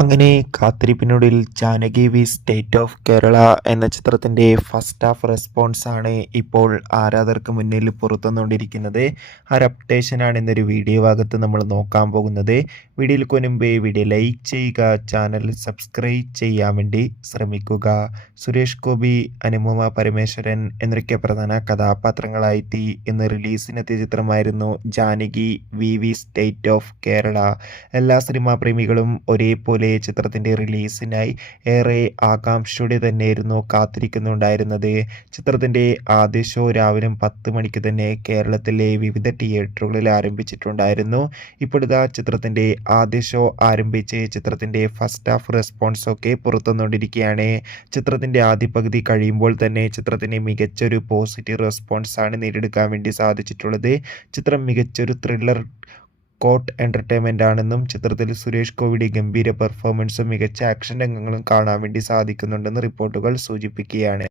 അങ്ങനെ കാത്തിരിപ്പിനൊടുവിൽ Janaki V state of Kerala എന്ന ചിത്രത്തിൻ്റെ ഫസ്റ്റ് ഹാഫ് റെസ്പോൺസാണ് ഇപ്പോൾ ആരാധകർക്ക് മുന്നിൽ പുറത്തുവന്നുകൊണ്ടിരിക്കുന്നത്. ആ ഒരു അപ്ഡേഷനാണ് ഇന്നൊരു വീഡിയോ ഭാഗത്ത് നമ്മൾ നോക്കാൻ പോകുന്നത്. വീഡിയോയിൽ മുൻപേ വീഡിയോ ലൈക്ക് ചെയ്യുക, ചാനൽ സബ്സ്ക്രൈബ് ചെയ്യാൻ വേണ്ടി ശ്രമിക്കുക. സുരേഷ് ഗോപി, അനുപമ പരമേശ്വരൻ എന്നൊക്കെ പ്രധാന കഥാപാത്രങ്ങളായി ഇന്ന് റിലീസിനെത്തിയ ചിത്രമായിരുന്നു Janaki V state of Kerala. എല്ലാ സിനിമാ പ്രേമികളും ഒരേപോലെ ചിത്രത്തിൻ്റെ റിലീസിനായി ഏറെ ആകാംക്ഷയോടെ തന്നെയായിരുന്നു കാത്തിരിക്കുന്നുണ്ടായിരുന്നത്. ചിത്രത്തിൻ്റെ ആദ്യ ഷോ രാവിലെ 10 മണിക്ക് തന്നെ കേരളത്തിലെ വിവിധ തിയേറ്ററുകളിൽ ആരംഭിച്ചിട്ടുണ്ടായിരുന്നു. ഇപ്പോഴത്തെ ചിത്രത്തിൻ്റെ ആദ്യ ഷോ ആരംഭിച്ച് ചിത്രത്തിൻ്റെ ഫസ്റ്റ് ഹാഫ് റെസ്പോൺസൊക്കെ പുറത്തുവന്നുകൊണ്ടിരിക്കുകയാണ്. ചിത്രത്തിൻ്റെ ആദ്യ പകുതി കഴിയുമ്പോൾ തന്നെ ചിത്രത്തിന് മികച്ചൊരു പോസിറ്റീവ് റെസ്പോൺസാണ് നേടിയെടുക്കാൻ വേണ്ടി സാധിച്ചിട്ടുള്ളത്. ചിത്രം മികച്ചൊരു ത്രില്ലർ കോട്ട് എൻ്റർടൈൻമെൻ്റ് ആണെന്നും ചിത്രത്തിൽ സുരേഷ് ഗോപിയുടെ ഗംഭീര പെർഫോമൻസും മികച്ച ആക്ഷൻ രംഗങ്ങളും കാണാൻ വേണ്ടി സാധിക്കുന്നുണ്ടെന്ന് റിപ്പോർട്ടുകൾ സൂചിപ്പിക്കുകയാണ്.